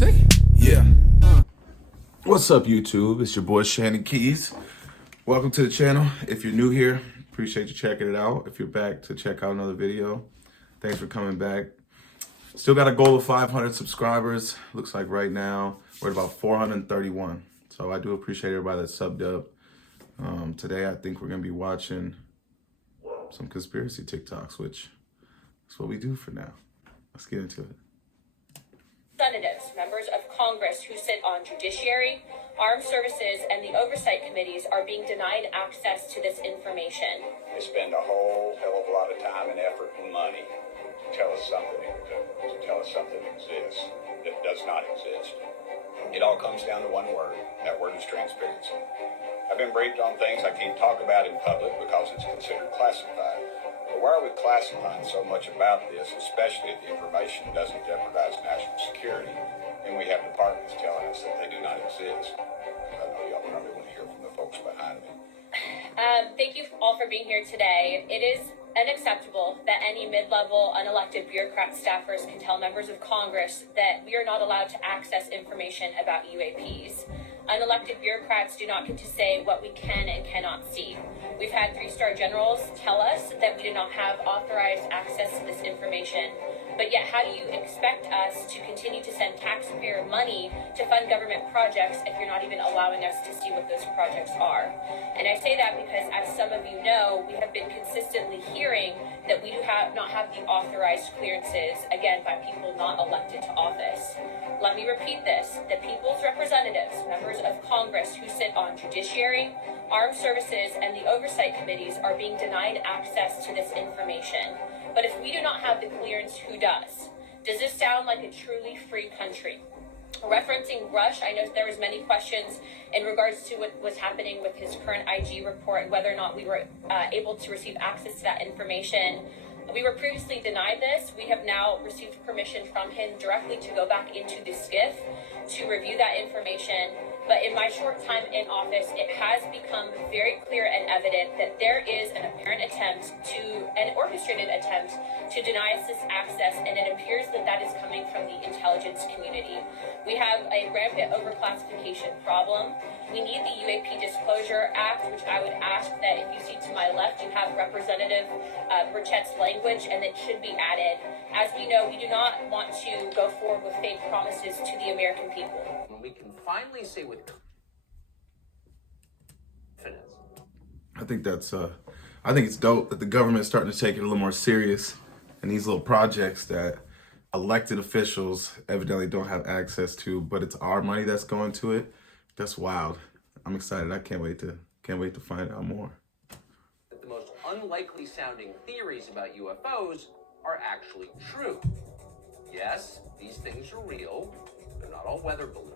say? Yeah. What's up, YouTube? It's your boy Shannon Keys. Welcome to the channel. If you're new here, appreciate you checking it out. If you're back to check out another video, thanks for coming back. Still got a goal of 500 subscribers. Looks like right now we're at about 431. So I do appreciate everybody that subbed up. Today I think we're gonna be watching some conspiracy TikToks, which is what we do for now. Let's get into it. Representatives, members of Congress who sit on judiciary, armed services, and the oversight committees are being denied access to this information. They spend a whole hell of a lot of time and effort and money to tell us something exists that does not exist. It all comes down to one word. That word is transparency. I've been briefed on things I can't talk about in public because it's considered classified. But why are we classifying so much about this, especially if the information doesn't jeopardize national security, and we have departments telling us that they do not exist? I know y'all probably want to hear from the folks behind me. Thank you all for being here today. It is unacceptable that any mid-level unelected bureaucrat staffers can tell members of Congress that we are not allowed to access information about UAPs. Unelected bureaucrats do not get to say what we can and cannot see. We've had 3-star generals tell us that we do not have authorized access to this information. But yet, how do you expect us to continue to send taxpayer money to fund government projects if you're not even allowing us to see what those projects are? And I say that because, as some of you know, we have been consistently hearing that we do not have the authorized clearances, again, by people not elected to office. Let me repeat this. The people's representatives, members of Congress who sit on judiciary, armed services, and the oversight committees are being denied access to this information. But if we do not have the clearance, who does? Does this sound like a truly free country? Referencing Rush, I know there was many questions in regards to what was happening with his current IG report, whether or not we were able to receive access to that information. We were previously denied this. We have now received permission from him directly to go back into the SCIF to review that information. But in my short time in office, it has become very clear and evident that there is an apparent an orchestrated attempt to deny us this access, and it appears that that is coming from the intelligence community. We have a rampant overclassification problem. We need the UAP Disclosure Act, which I would ask that if you see to my left, you have Representative Burchett's language, and it should be added. As we know, we do not want to go forward with fake promises to the American people. When we can finally say with confidence. I think it's dope that the government's starting to take it a little more serious, and these little projects that elected officials evidently don't have access to, but it's our money that's going to it. That's wild. I'm excited. I can't wait to find out more. The most unlikely sounding theories about UFOs are actually true. Yes, these things are real. They're not all weather balloons.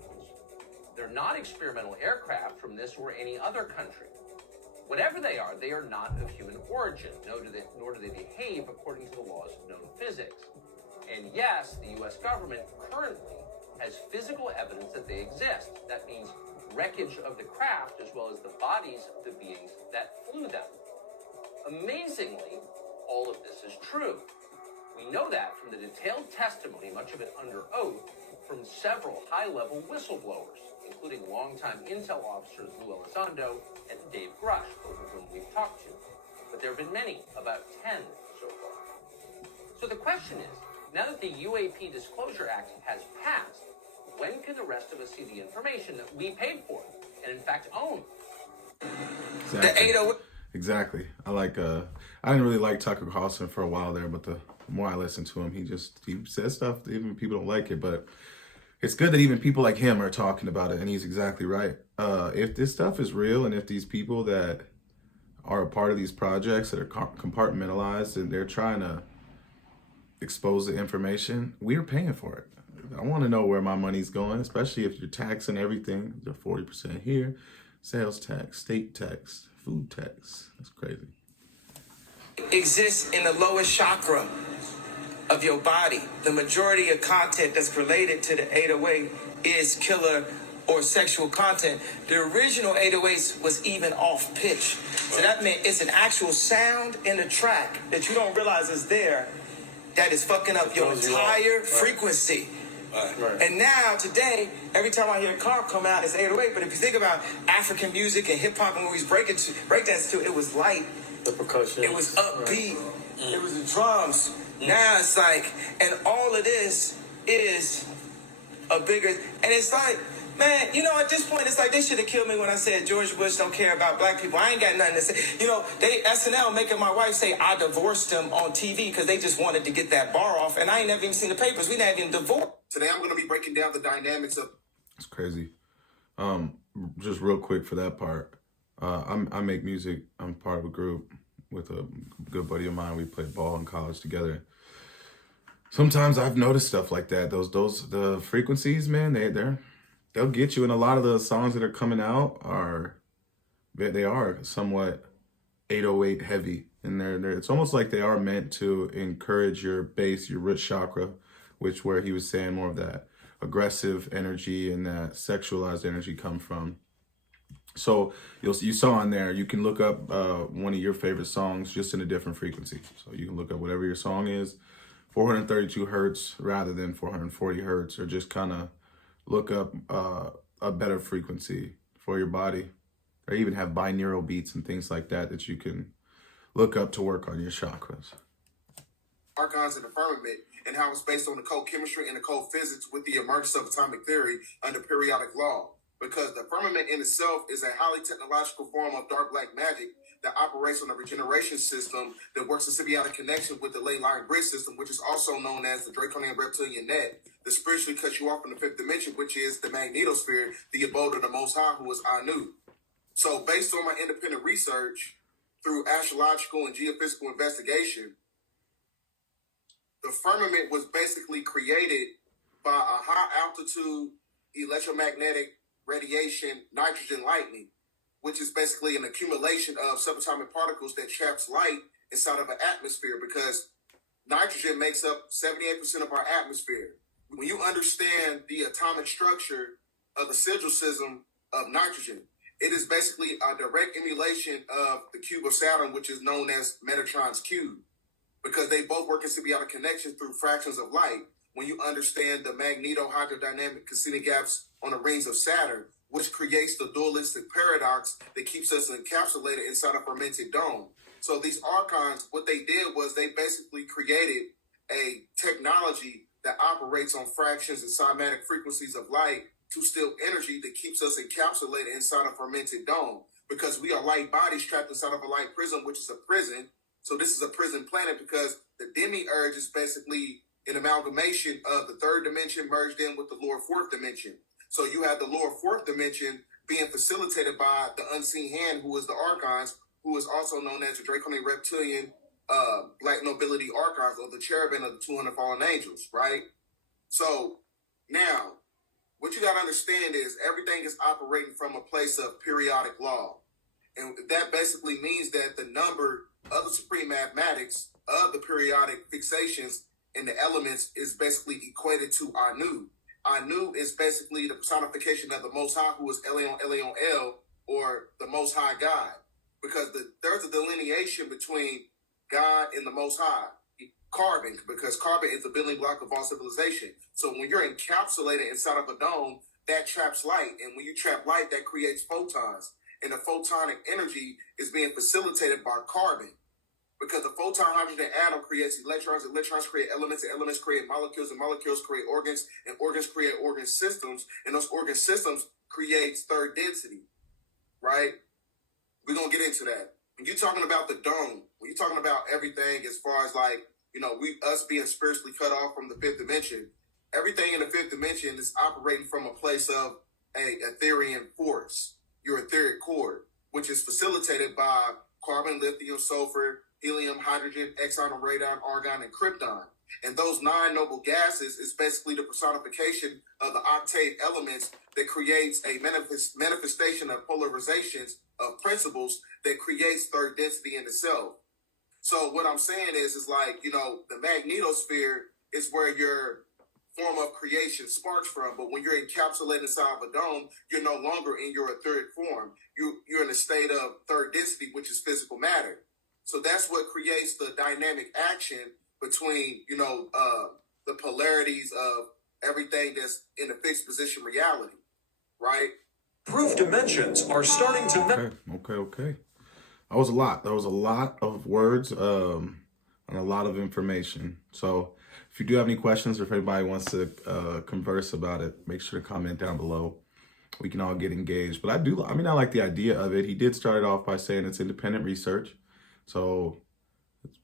They're not experimental aircraft from this or any other country. Whatever they are not of human origin, nor do they behave according to the laws of known physics. And yes, the U.S. government currently has physical evidence that they exist. That means wreckage of the craft as well as the bodies of the beings that flew them. Amazingly, all of this is true. We know that from the detailed testimony, much of it under oath, from several high-level whistleblowers, including longtime intel officers Lou Elizondo and Dave Grush, both of whom we've talked to. But there have been many, about 10 so far. So the question is, now that the UAP Disclosure Act has passed, when can the rest of us see the information that we paid for and in fact own? Exactly. I didn't really like Tucker Carlson for a while there, but the more I listen to him, he says stuff that even people don't like it, but it's good that even people like him are talking about it, and he's exactly right. If this stuff is real, and if these people that are a part of these projects that are compartmentalized and they're trying to expose the information, we are paying for it. I want to know where my money's going, especially if you're taxing everything. You're 40% here, sales tax, state tax, food tax. That's crazy. Exists in the lowest chakra of your body. The majority of content that's related to the 808 is killer or sexual content. The original 808s was even off pitch. So that meant it's an actual sound in the track that you don't realize is there that is fucking up your entire frequency. Right. And now, today, every time I hear a car come out, it's 808. But if you think about African music and hip hop and movies breakdance too, it was light. The percussion. It was upbeat. Right. It was the drums. Now it's like, and all of this is a bigger, and it's like, man, you know, at this point, it's like they should have killed me when I said George Bush don't care about black people. I ain't got nothing to say. You know, they SNL making my wife say I divorced him on TV because they just wanted to get that bar off, and I ain't never even seen the papers. We not even divorced. Today, I'm going to be breaking down the dynamics of. It's crazy. Just real quick for that part. I make music. I'm part of a group with a good buddy of mine. We played ball in college together. Sometimes I've noticed stuff like that. The frequencies, man, they'll get you. And a lot of the songs that are coming out are somewhat 808 heavy. And it's almost like they are meant to encourage your base, your root chakra, where he was saying more of that aggressive energy and that sexualized energy come from. So you saw on there, you can look up one of your favorite songs just in a different frequency. So you can look up whatever your song is, 432 hertz rather than 440 hertz, or just kind of look up a better frequency for your body, or even have binaural beats and things like that you can look up to work on your chakras. Archons in the firmament, and how it's based on the cold chemistry and the cold physics with the emergence of atomic theory under periodic law. Because the firmament in itself is a highly technological form of dark black magic that operates on a regeneration system that works in symbiotic connection with the ley line grid system, which is also known as the draconian reptilian net, that spiritually cuts you off from the fifth dimension, which is the magnetosphere, the abode of the Most High, who is Anu. So based on my independent research through astrological and geophysical investigation, the firmament was basically created by a high altitude electromagnetic radiation nitrogen lightning, which is basically an accumulation of subatomic particles that traps light inside of an atmosphere, because nitrogen makes up 78% of our atmosphere. When you understand the atomic structure of the sigil system of nitrogen, it is basically a direct emulation of the cube of Saturn, which is known as Metatron's cube, because they both work in symbiotic connection through fractions of light. When you understand the magneto-hydrodynamic Cassini gaps on the rings of Saturn, which creates the dualistic paradox that keeps us encapsulated inside a fermented dome. So these archons, what they did was they basically created a technology that operates on fractions and cymatic frequencies of light to still energy that keeps us encapsulated inside a fermented dome, because we are light bodies trapped inside of a light prism, which is a prison. So this is a prison planet because the demiurge is basically an amalgamation of the third dimension merged in with the lower fourth dimension. So you have the lower fourth dimension being facilitated by the unseen hand, who is the archons, who is also known as the draconian reptilian black nobility archons, or the cherubim of the 200 fallen angels, right? So now, what you got to understand is everything is operating from a place of periodic law. And that basically means that the number of the supreme mathematics of the periodic fixations in the elements is basically equated to Anu. Anu is basically the personification of the Most High, who is Elion Elion El, or the Most High God, because there's a delineation between God and the Most High. Carbon, because carbon is the building block of all civilization. So when you're encapsulated inside of a dome, that traps light, and when you trap light, that creates photons, and the photonic energy is being facilitated by carbon. Because the photon hydrogen atom creates electrons, electrons create elements, and elements create molecules, and molecules create organs, and organs create organ systems, and those organ systems creates third density, right? We're going to get into that. When you're talking about the dome, when you're talking about everything as far as like, you know, us being spiritually cut off from the fifth dimension, everything in the fifth dimension is operating from a place of a Ethereal force, your etheric core, which is facilitated by carbon, lithium, sulfur, helium, hydrogen, exon, radon, argon, and krypton. And those 9 noble gases is basically the personification of the octave elements that creates a manifestation of polarizations of principles that creates third density in itself. So what I'm saying is like, you know, the magnetosphere is where your form of creation sparks from. But when you're encapsulated inside of a dome, you're no longer in your etheric form. You're in a state of third density, which is physical matter. So that's what creates the dynamic action between, you know, the polarities of everything that's in a fixed position reality, right? Proof dimensions are starting to... Okay. That was a lot. That was a lot of words and a lot of information. So if you do have any questions or if anybody wants to converse about it, make sure to comment down below. We can all get engaged. But I like the idea of it. He did start it off by saying it's independent research. So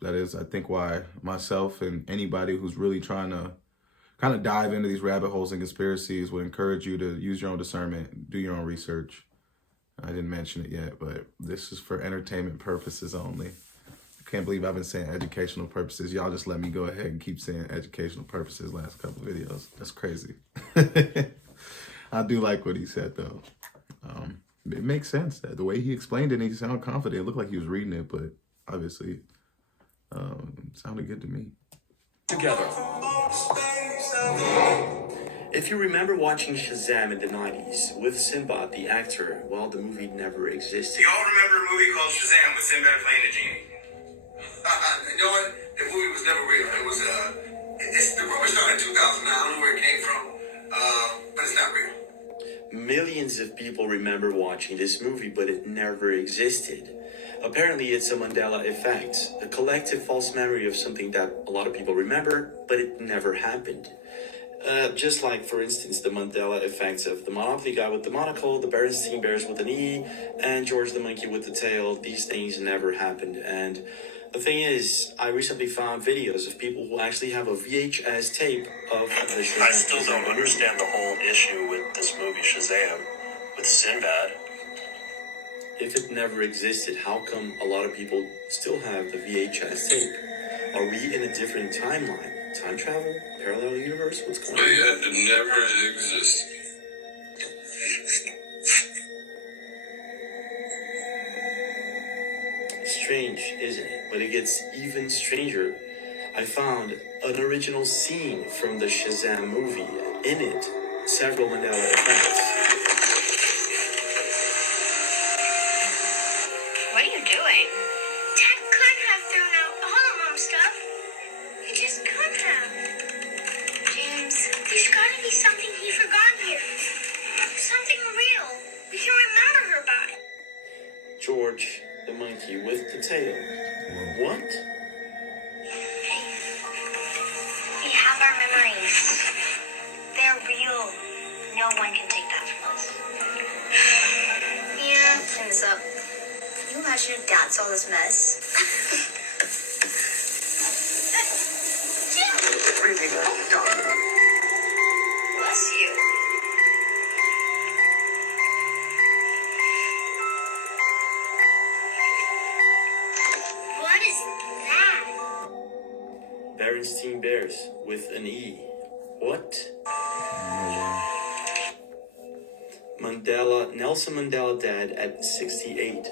that is, I think, why myself and anybody who's really trying to kind of dive into these rabbit holes and conspiracies would encourage you to use your own discernment, do your own research. I didn't mention it yet, but this is for entertainment purposes only. I can't believe I've been saying educational purposes. Y'all just let me go ahead and keep saying educational purposes last couple of videos. That's crazy. I do like what he said, though. It makes sense. That the way he explained it, he sounded confident. It looked like he was reading it, but obviously it sounded good to me. Together. If you remember watching Shazam in the 90s with Sinbad, the actor, well, the movie never existed. You all remember a movie called Shazam with Sinbad playing a genie? You know what? The movie was never real. It was, the rumor started in 2009. I don't know where it came from, but it's not real. Millions of people remember watching this movie, but it never existed. Apparently, it's a Mandela effect, a collective false memory of something that a lot of people remember, but it never happened. Just like, for instance, the Mandela effects of the Monopoly guy with the monocle, the Berenstain Bears with an E, and George the monkey with the tail. These things never happened. And the thing is, I recently found videos of people who actually have a VHS tape of the Shazam. I still don't understand the whole issue with this movie Shazam with Sinbad. If it never existed, how come a lot of people still have the VHS tape? Are we in a different timeline? Time travel? Parallel universe? What's going on? It never existed. Strange, isn't it? But it gets even stranger. I found an original scene from the Shazam movie. In it, several Mandela effects. What are you doing? Dad could have thrown out all of Mom's stuff. He just could have. James, there's got to be something he forgot here. Something real. We can remember her by. George the monkey with the tail. What? We have our memories. They're real. No one can take that from us. Yeah, clean this up. Can you imagine if Dad saw this mess? Really well done. Bless you. What is that? Berenstain Bears with an E. What? Nelson Mandela died at 68.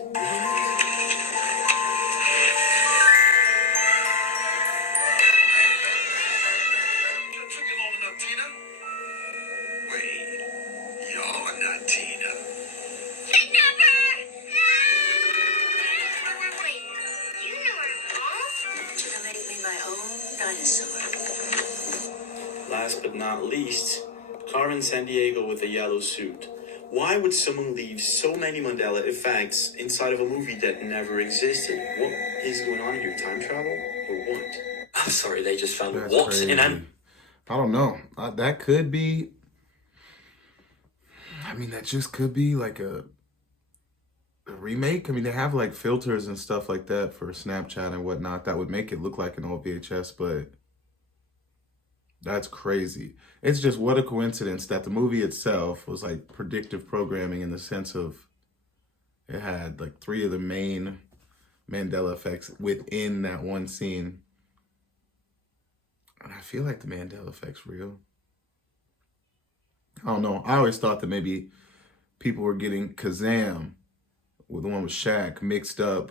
Last but not least, Carmen Sandiego with a yellow suit. Why would someone leave so many Mandela effects inside of a movie that never existed? What is going on here? Time travel? Or what? I'm sorry, they just found That's what? crazy. And I don't know. That could be... that just could be like a remake. They have like filters and stuff like that for Snapchat and whatnot that would make it look like an old VHS, but that's crazy. It's just what a coincidence that the movie itself was like predictive programming in the sense of it had like 3 of the main Mandela effects within that one scene. And I feel like the Mandela effect's real. I don't know. I always thought that maybe people were getting Kazam, with the one with Shaq, mixed up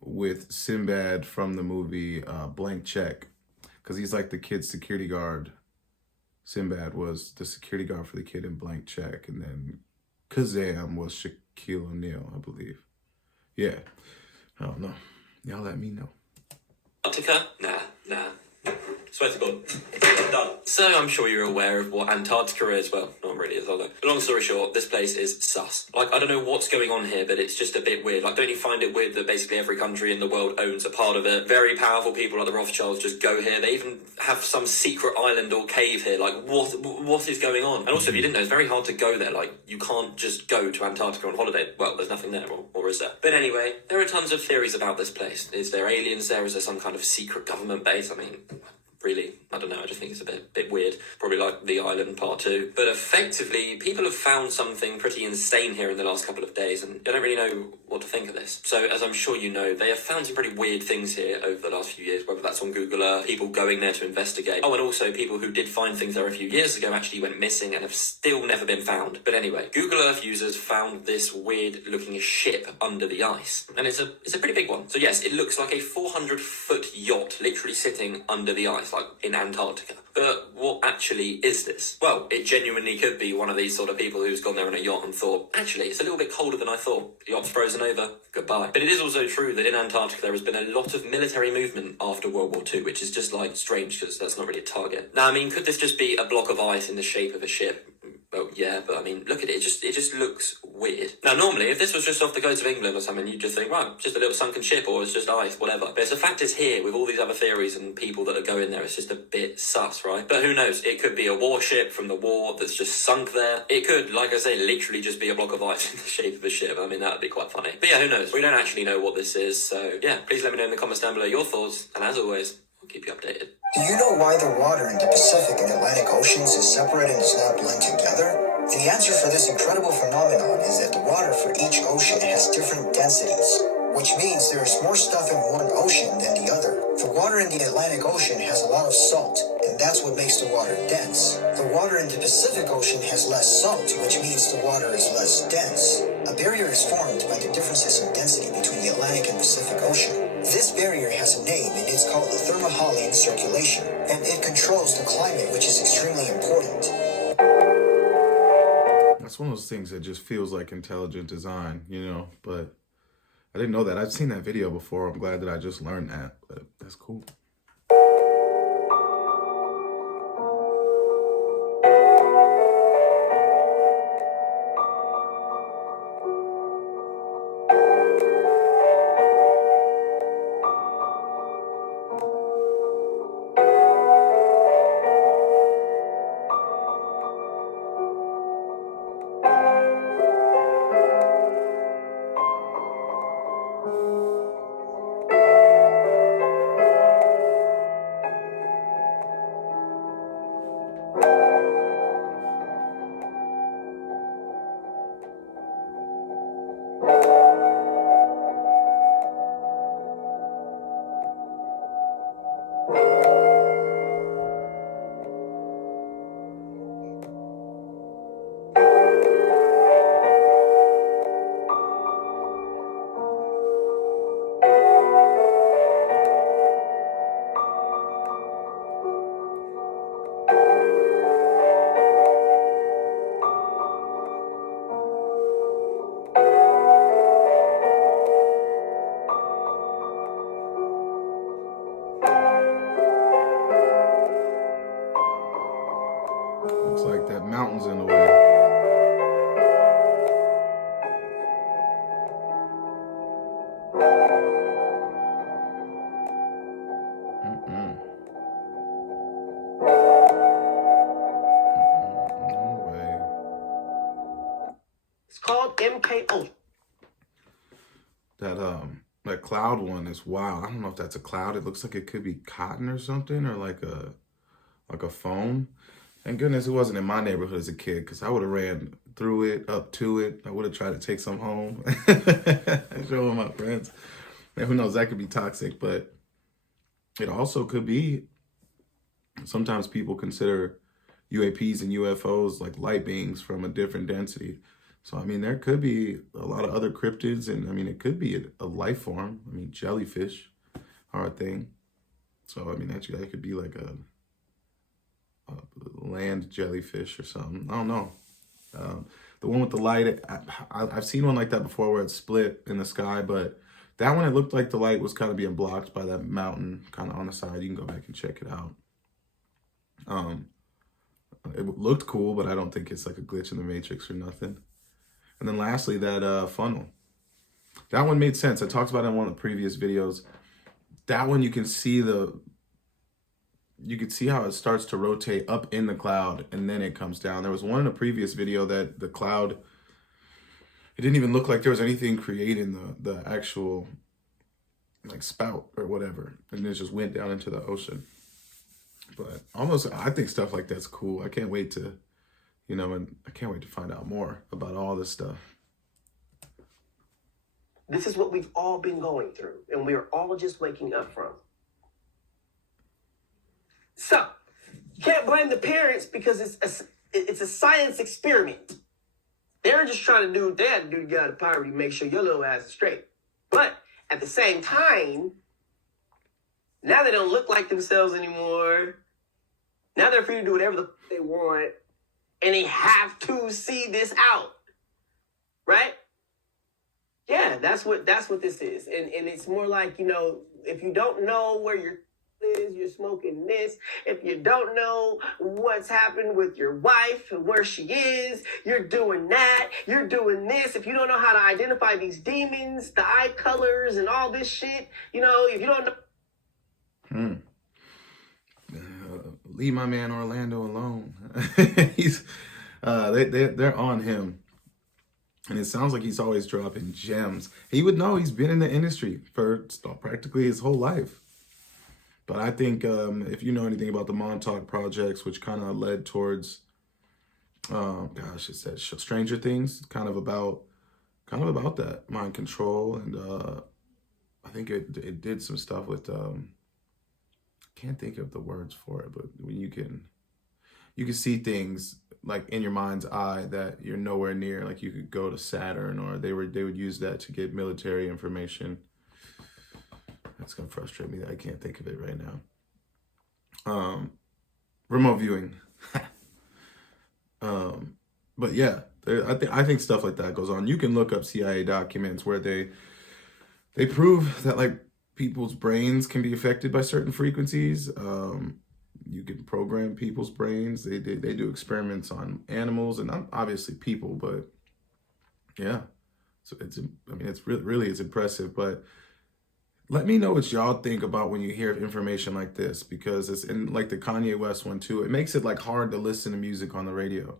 with Sinbad from the movie Blank Check. Because he's like the kid's security guard. Sinbad was the security guard for the kid in Blank Check. And then Kazam was Shaquille O'Neal, I believe. Yeah. I don't know. Y'all let me know. Antarctica? Nah. Swear to God. Done. So I'm sure you're aware of what Antarctica is. Well, not really, is although. But long story short, this place is sus. Like, I don't know what's going on here, but it's just a bit weird. Like, don't you find it weird that basically every country in the world owns a part of it? Very powerful people like the Rothschilds just go here. They even have some secret island or cave here. Like, what is going on? And also, if you didn't know, it's very hard to go there. Like, you can't just go to Antarctica on holiday. Well, there's nothing there, or is there? But anyway, there are tons of theories about this place. Is there aliens there? Is there some kind of secret government base? I mean, really, I don't know, I just think it's a bit weird. Probably like The Island Part 2. But effectively, people have found something pretty insane here in the last couple of days, and I don't really know what to think of this. So, as I'm sure you know, they have found some pretty weird things here over the last few years, whether that's on Google Earth, people going there to investigate. Oh, and also people who did find things there a few years ago actually went missing and have still never been found. But anyway, Google Earth users found this weird-looking ship under the ice. And it's a pretty big one. So yes, it looks like a 400-foot yacht literally sitting under the ice, like in Antarctica. But what actually is this? Well, it genuinely could be one of these sort of people who's gone there on a yacht and thought, actually, it's a little bit colder than I thought. The yacht's frozen over. Goodbye. But it is also true that in Antarctica there has been a lot of military movement after World War II, which is just like strange because that's not really a target. Now, I mean, could this just be a block of ice in the shape of a ship? Well, yeah, but I mean, look at it. It just looks weird. Now, normally, if this was just off the coast of England or something, you'd just think, right, it's just a little sunken ship or it's just ice, whatever. But it's the fact it's here with all these other theories and people that are going there. It's just a bit sus, right? But who knows? It could be a warship from the war that's just sunk there. It could, like I say, literally just be a block of ice in the shape of a ship. I mean, that would be quite funny. But yeah, who knows? We don't actually know what this is. So yeah, please let me know in the comments down below your thoughts. And as always, I'll keep you updated. Do you know why the water in the Pacific and Atlantic Oceans is separated and does not blend together? The answer for this incredible phenomenon is that the water for each ocean has different densities, which means there is more stuff in one ocean than the other. The water in the Atlantic Ocean has a lot of salt, and that's what makes the water dense. The water in the Pacific Ocean has less salt, which means the water is less dense. A barrier is formed by the differences in density between the Atlantic and Pacific Ocean. This barrier has a name, and it's called the thermohaline circulation, and it controls the climate, which is extremely important. That's one of those things that just feels like intelligent design, you know, but I didn't know that. I've seen that video before. I'm glad that I just learned that, but that's cool. Looks like that mountain's in the way. No way. It's called MKO. That cloud one is wild. I don't know if that's a cloud. It looks like it could be cotton or something, or like a foam. Thank goodness it wasn't in my neighborhood as a kid, because I would have ran through it, up to it. I would have tried to take some home and show my friends. And who knows, that could be toxic, but it also could be, sometimes people consider UAPs and UFOs like light beings from a different density. So, I mean, there could be a lot of other cryptids, and, I mean, it could be a life form. I mean, jellyfish are a thing. So, I mean, actually, that could be like a land jellyfish or something. I don't know. The one with the light, I've seen one like that before where it's split in the sky, but that one, it looked like the light was kind of being blocked by that mountain kind of on the side. You can go back and check it out. It looked cool, but I don't think it's like a glitch in the Matrix or nothing. And then lastly, that funnel. That one made sense. I talked about it in one of the previous videos. That one, you can see how it starts to rotate up in the cloud and then it comes down. There was one in a previous video that the cloud, it didn't even look like there was anything creating the actual like spout or whatever. And it just went down into the ocean. But almost, I think stuff like that's cool. I can't wait to, and I can't wait to find out more about all this stuff. This is what we've all been going through, and we are all just waking up from. So, you can't blame the parents because it's a science experiment. They're just trying to do what they have to do to get out of poverty, make sure your little ass is straight. But at the same time, now they don't look like themselves anymore. Now they're free to do whatever they want, and they have to see this out, right? Yeah, that's what this is. And it's more like, if you don't know where your is, you're smoking this. If you don't know what's happened with your wife and where she is, you're doing that. You're doing this. If you don't know how to identify these demons, the eye colors and all this shit, if you don't know. Leave my man Orlando alone. They're on him. And it sounds like he's always dropping gems. He would know, he's been in the industry for practically his whole life. But I think if you know anything about the Montauk projects, which kind of led towards, it's that Stranger Things, kind of about that mind control. And I think it did some stuff with, can't think of the words for it, but when you can see things like in your mind's eye that you're nowhere near, like you could go to Saturn, or they would use that to get military information. That's gonna frustrate me that I can't think of it right now. Remote viewing. But yeah, I think stuff like that goes on. You can look up CIA documents where they prove that like people's brains can be affected by certain frequencies. You can program people's brains. They do experiments on animals and obviously people, but yeah. So it's really it's impressive. But let me know what y'all think about when you hear information like this, because it's in like the Kanye West one too. It makes it like hard to listen to music on the radio,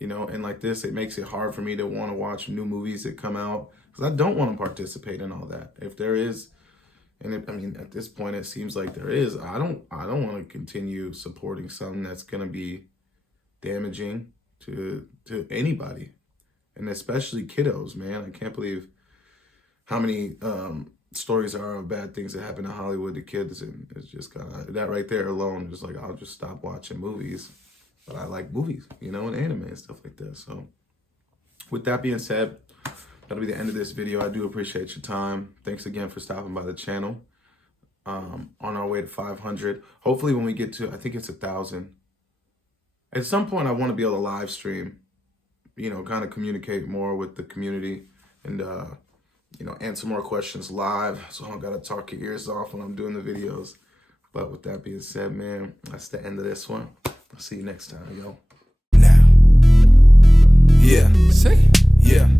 and like this, it makes it hard for me to want to watch new movies that come out because I don't want to participate in all that. If there is. And at this point, it seems like there is. I don't want to continue supporting something that's going to be damaging to anybody, and especially kiddos, man. I can't believe how many stories there are of bad things that happen in Hollywood to kids, and it's just kind of that right there alone. Just like I'll just stop watching movies, but I like movies, and anime and stuff like that. So, with that being said. That'll be the end of this video. I do appreciate your time. Thanks again for stopping by the channel. On our way to 500. Hopefully when we get to, I think it's 1,000. At some point I want to be able to live stream, kind of communicate more with the community and, answer more questions live. So I don't got to talk your ears off when I'm doing the videos. But with that being said, man, that's the end of this one. I'll see you next time, yo. Now. Yeah. Say. Yeah.